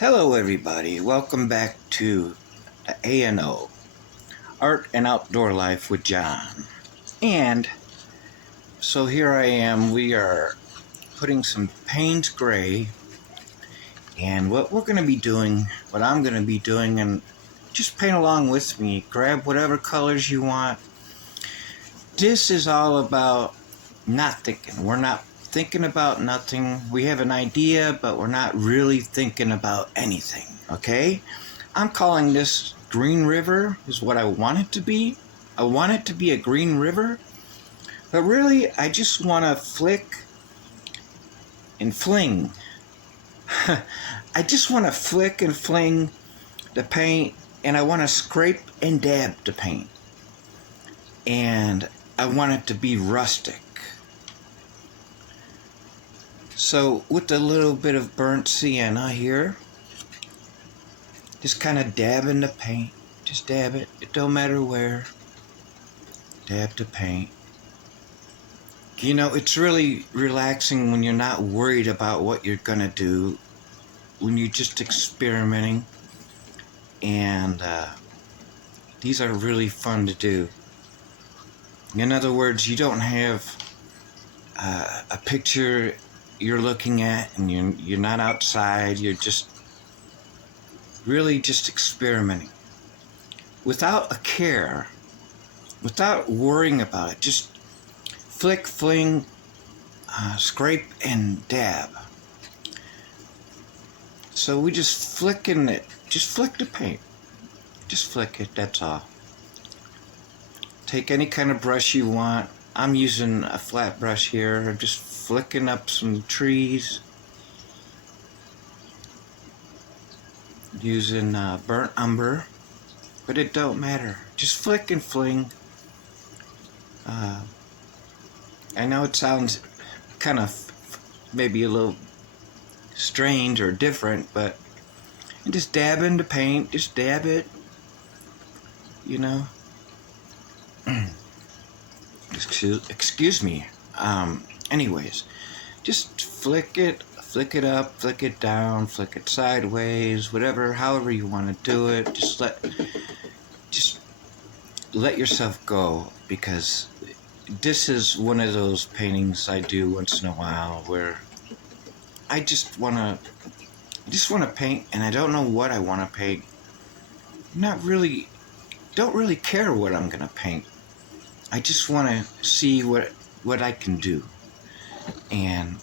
Hello everybody, welcome back to the ANO, Art and Outdoor Life with John. And so here I am, we are putting some Payne's Gray, and what we're going to be doing, what I'm going to be doing, and just paint along with me, grab whatever colors you want. This is all about not thinking, we're not thinking about nothing. We have an idea, but we're not really thinking about anything, okay? I'm calling this Green River, is what I want it to be. I want it to be a green river, but really I just want to flick and fling. I just want to flick and fling the paint, and I want to scrape and dab the paint. And I want it to be rustic. So with a little bit of burnt sienna here, just kind of dabbing the paint. Just dab it. It don't matter where. Dab the paint. You know, it's really relaxing when you're not worried about what you're going to do. When you're just experimenting. And these are really fun to do. In other words, you don't have a picture you're looking at and you're not outside. You're just really just experimenting. Without a care. Without worrying about it. Just flick, fling, scrape, and dab. So we just flicking it. Just flick the paint. Just flick it, that's all. Take any kind of brush you want. I'm using a flat brush here. I'm just flicking up some trees. Using burnt umber. But it don't matter. Just flick and fling. I know it sounds kind of maybe a little strange or different, but just dab in the paint. Just dab it. You know. Excuse me. Anyways, just flick it up, flick it down, flick it sideways, whatever, however you want to do it. Just let yourself go, because this is one of those paintings I do once in a while where I just want to paint, and I don't know what I want to paint. Don't really care what I'm going to paint. I just want to see what I can do. And,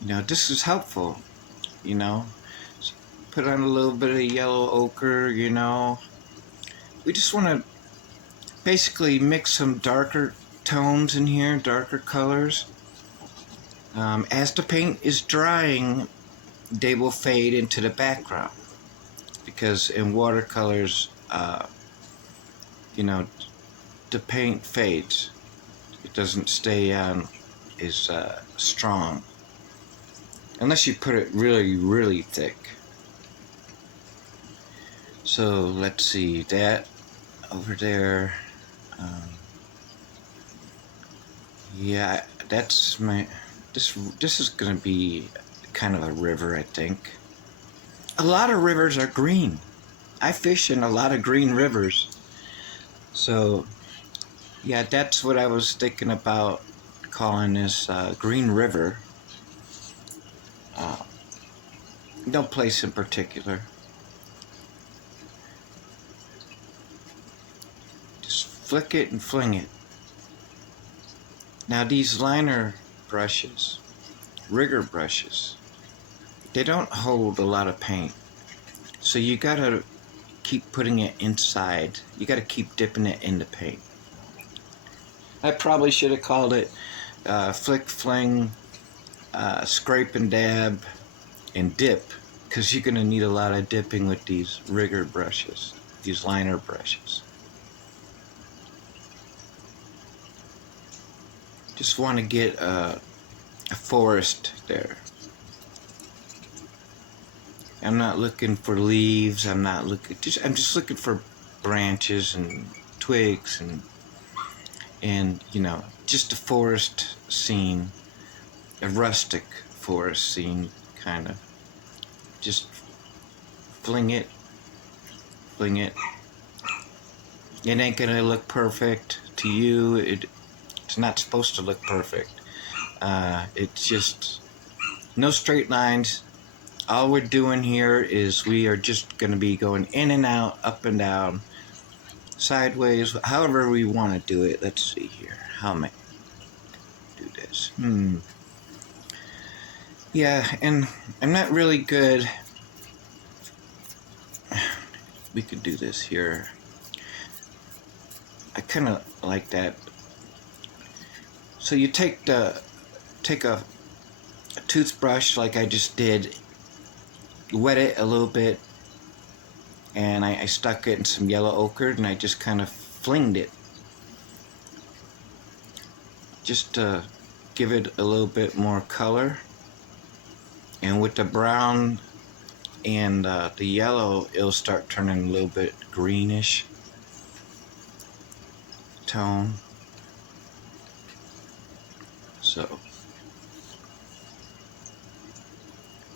you know, this is helpful, you know. Put on a little bit of yellow ochre, you know. We just want to basically mix some darker tones in here, darker colors. As the paint is drying, they will fade into the background. Because in watercolors, you know, the paint fades. It doesn't stay on as strong unless you put it really, really thick. So let's see, that over there. Yeah, that's my. This is gonna be kind of a river, I think. A lot of rivers are green. I fish in a lot of green rivers. So, yeah, that's what I was thinking about calling this Green River. No place in particular. Just flick it and fling it. Now these liner brushes, rigger brushes, they don't hold a lot of paint. So you gotta keep putting it inside. You gotta keep dipping it in the paint. I probably should have called it flick, fling, scrape and dab, and dip, because you're gonna need a lot of dipping with these rigger brushes, these liner brushes. Just want to get a forest there. I'm not looking for leaves. I'm just looking for branches and twigs and you know, just a forest scene, a rustic forest scene, kind of. Just fling it, fling it. It ain't gonna look perfect to you. It's not supposed to look perfect. It's just no straight lines. All we're doing here is we are just gonna be going in and out, up and down, sideways, however we want to do it. Let's see here. How am I do this? Yeah, and I'm not really good. We could do this here. I kind of like that. So you take a toothbrush like I just did, wet it a little bit, and I stuck it in some yellow ochre, and I just kind of flinged it, just to give it a little bit more color. And with the brown and the yellow, it'll start turning a little bit greenish tone. So,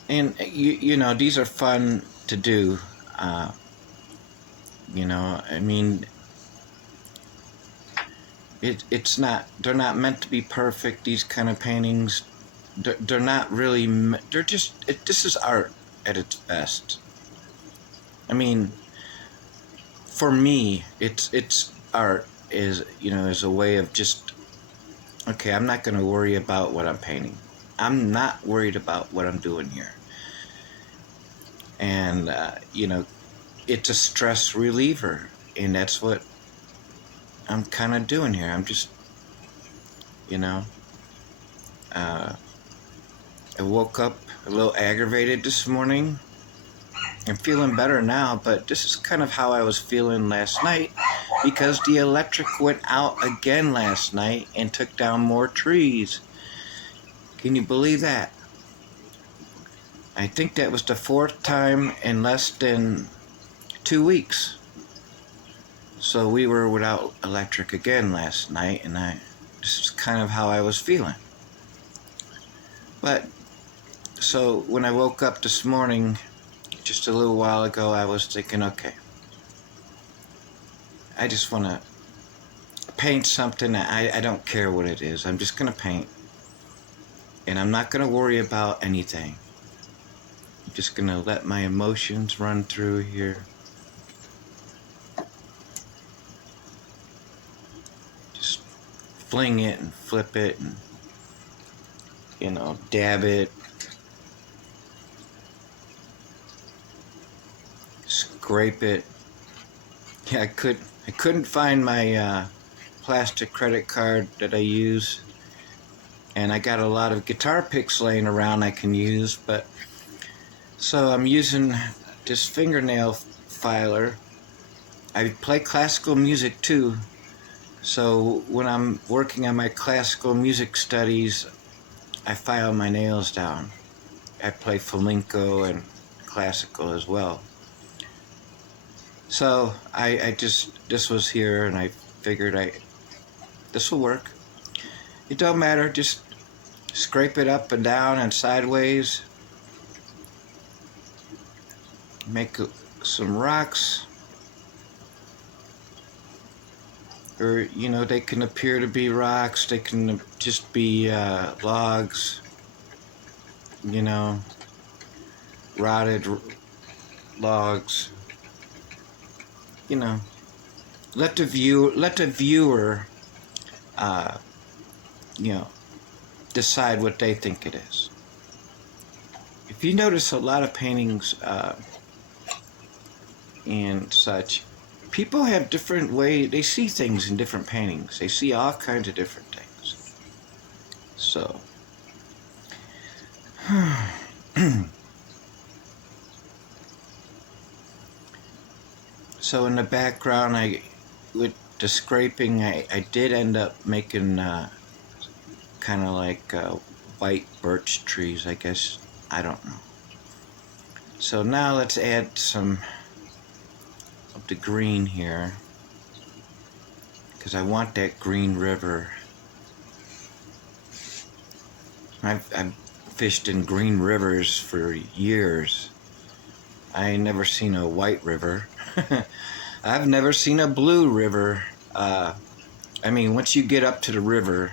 and you know, these are fun to do. You know, I mean, it's not, they're not meant to be perfect. These kind of paintings, they're not really, they're just, this is art at its best. I mean, for me, it's art is, you know, is a way of just, okay, I'm not going to worry about what I'm painting. I'm not worried about what I'm doing here. And, you know, it's a stress reliever, and that's what I'm kind of doing here. I'm just, you know, I woke up a little aggravated this morning. I'm feeling better now, but this is kind of how I was feeling last night, because the electric went out again last night and took down more trees. Can you believe that? I think that was the 4th time in less than 2 weeks. So we were without electric again last night, and this is kind of how I was feeling. But, so when I woke up this morning, just a little while ago, I was thinking, okay, I just want to paint something. I don't care what it is. I'm just going to paint. And I'm not going to worry about anything. I'm just going to let my emotions run through here. Just fling it and flip it and, you know, dab it. Scrape it. Yeah, I couldn't find my plastic credit card that I use, and I got a lot of guitar picks laying around I can use, but so I'm using this fingernail filer. I play classical music too, so when I'm working on my classical music studies, I file my nails down. I play flamenco and classical as well. So this was here, and I figured this will work. It don't matter, just scrape it up and down and sideways. Make some rocks. Or, you know, they can appear to be rocks, they can just be logs, you know, rotted logs. You know, let the viewer, you know, decide what they think it is. If you notice a lot of paintings and such, people have different ways, they see things in different paintings. They see all kinds of different things. So, so in the background, with the scraping, I did end up making kind of like white birch trees, I guess. I don't know. So now let's add some of the green here, because I want that green river. I've fished in green rivers for years. I ain't never seen a white river. I've never seen a blue river. I mean, once you get up to the river,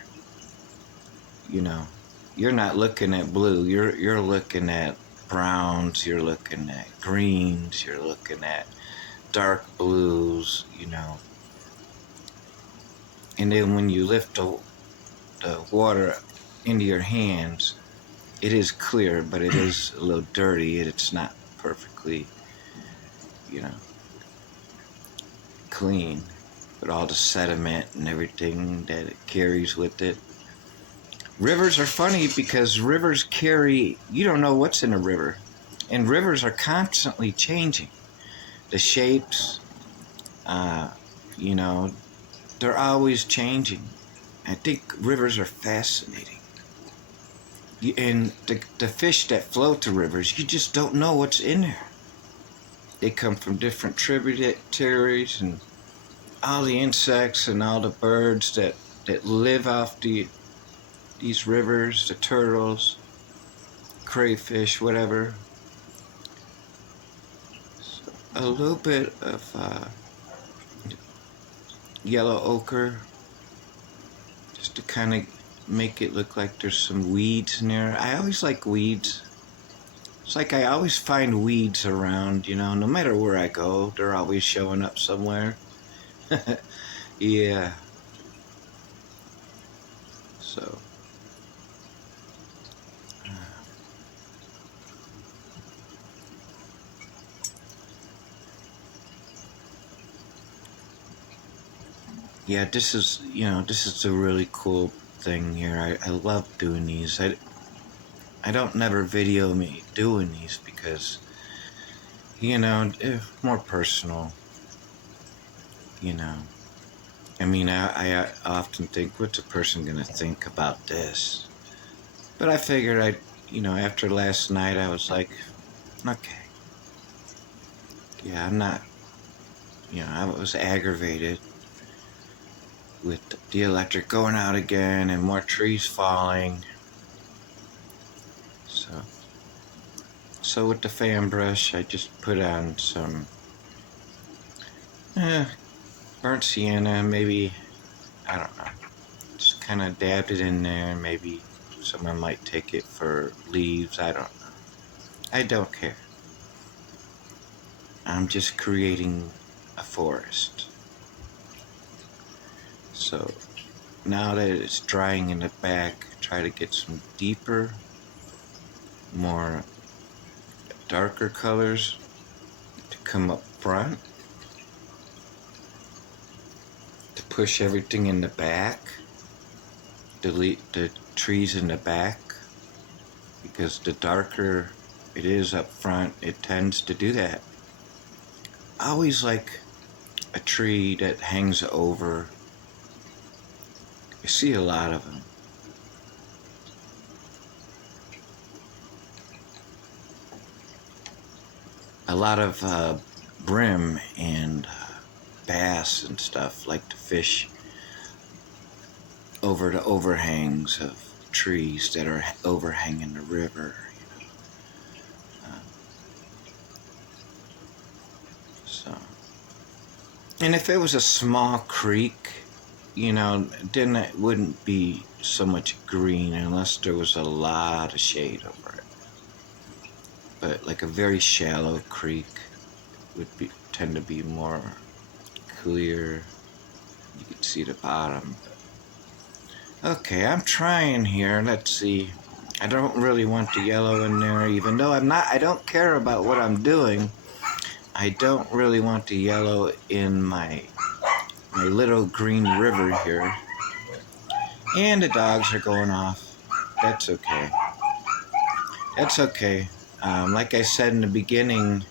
you know, you're not looking at blue. You're looking at browns. You're looking at greens. You're looking at dark blues. You know, and then when you lift the water into your hands, it is clear, but it is a little dirty. It's not perfectly, you know, clean, but all the sediment and everything that it carries with it. Rivers are funny because rivers carry, you don't know what's in a river, and rivers are constantly changing. The shapes, you know, they're always changing. I think rivers are fascinating. And the fish that float the rivers, you just don't know what's in there. They come from different tributaries, and all the insects and all the birds that live off these rivers, the turtles, crayfish, whatever. So a little bit of yellow ochre, just to kind of make it look like there's some weeds in there. I always like weeds. It's like I always find weeds around, you know, no matter where I go, they're always showing up somewhere. Yeah. So, yeah, this is, you know, this is a really cool thing here. I love doing these. I don't never video me doing these because, you know, more personal, you know. I mean, I often think, what's a person going to think about this? But I figured you know, after last night, I was like, okay. Yeah, I'm not, you know, I was aggravated with the electric going out again and more trees falling. So with the fan brush, I just put on some burnt sienna, maybe, I don't know. Just kind of dabbed it in there. Maybe someone might take it for leaves. I don't know. I don't care. I'm just creating a forest. So now that it's drying in the back, try to get some deeper, more darker colors to come up front, to push everything in the back, delete the trees in the back, because the darker it is up front, it tends to do that. I always like a tree that hangs over. You see a lot of them. A lot of brim and bass and stuff like to fish over the overhangs of trees that are overhanging the river. You know. So, and if it was a small creek, you know, then it wouldn't be so much green unless there was a lot of shade over it. But like a very shallow creek would tend to be more clear. You can see the bottom. Okay, I'm trying here. Let's see. I don't really want the yellow in there, even though I don't care about what I'm doing. I don't really want the yellow in my little green river here. And the dogs are going off. That's okay. That's okay. Like I said in the beginning,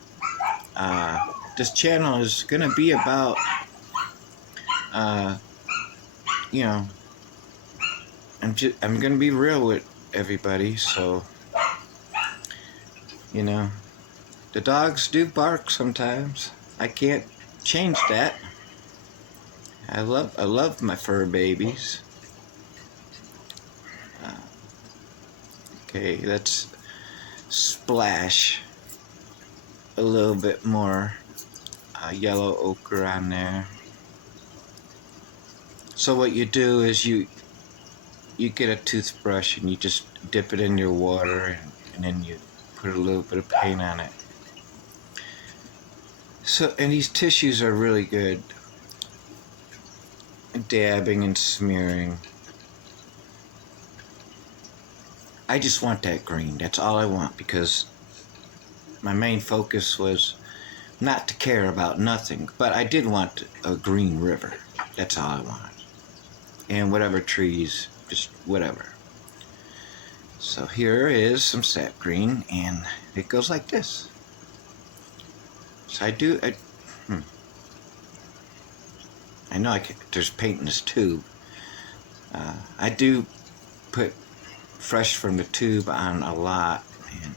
this channel is going to be about, you know, I'm going to be real with everybody. So, you know, the dogs do bark sometimes. I can't change that. I love my fur babies. Okay, let's splash a little bit more yellow ochre on there. So what you do is you get a toothbrush and you just dip it in your water, and then you put a little bit of paint on it. So, and these tissues are really good at dabbing and smearing. I just want that green. That's all I want, because my main focus was not to care about nothing, but I did want a green river. That's all I want. And whatever trees, just whatever. So here is some sap green, and it goes like this. So I know there's paint in this tube. I do put fresh from the tube on a lot, and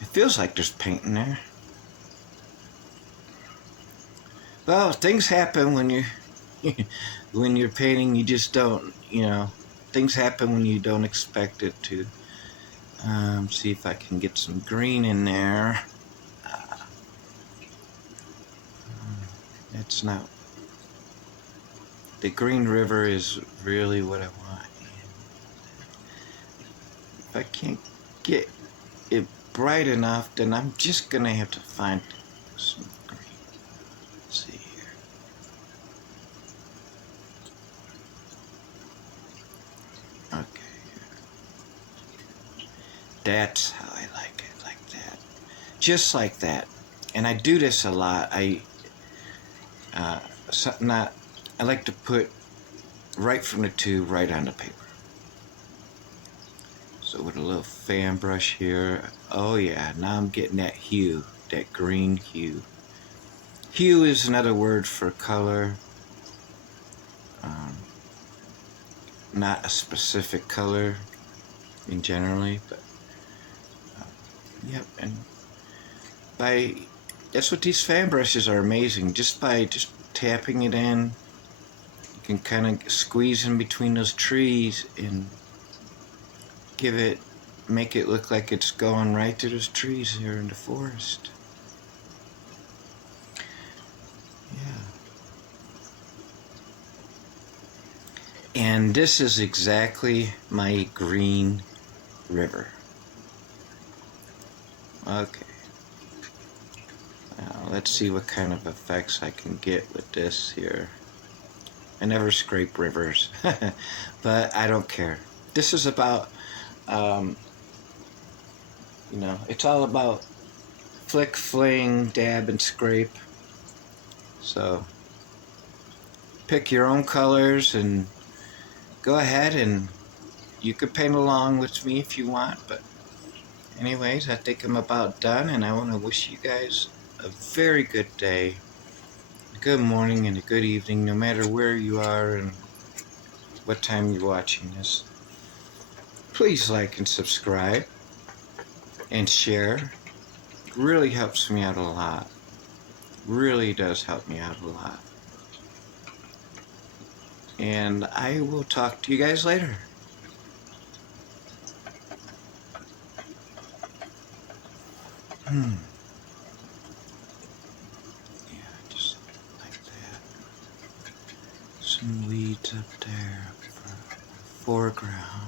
it feels like there's paint in there. Well, things happen when you when you're painting. You just don't, things happen when you don't expect it to. See if I can get some green in there. That's not. The green river is really what I want. If I can't get it bright enough, then I'm just gonna have to find some green. Let's see here. Okay. That's how I like it, like that. Just like that. And I do this a lot. I like to put right from the tube right on the paper. So with a little fan brush here. Oh yeah, now I'm getting that hue, that green hue. Hue is another word for color. Not a specific color in generally, but yep. And that's what these fan brushes are amazing. Just by tapping it in, you can kind of squeeze in between those trees and make it look like it's going right through those trees here in the forest. Yeah. And this is exactly my green river. Okay. Now let's see what kind of effects I can get with this here. I never scrape rivers, but I don't care. This is about, it's all about flick, fling, dab, and scrape. So pick your own colors and go ahead, and you could paint along with me if you want. But anyways, I think I'm about done, and I want to wish you guys a very good day, a good morning, and a good evening, no matter where you are and what time you're watching this. Please like and subscribe and share. It really helps me out a lot. Really does help me out a lot. And I will talk to you guys later. Yeah, just like that. Some weeds up there for foreground.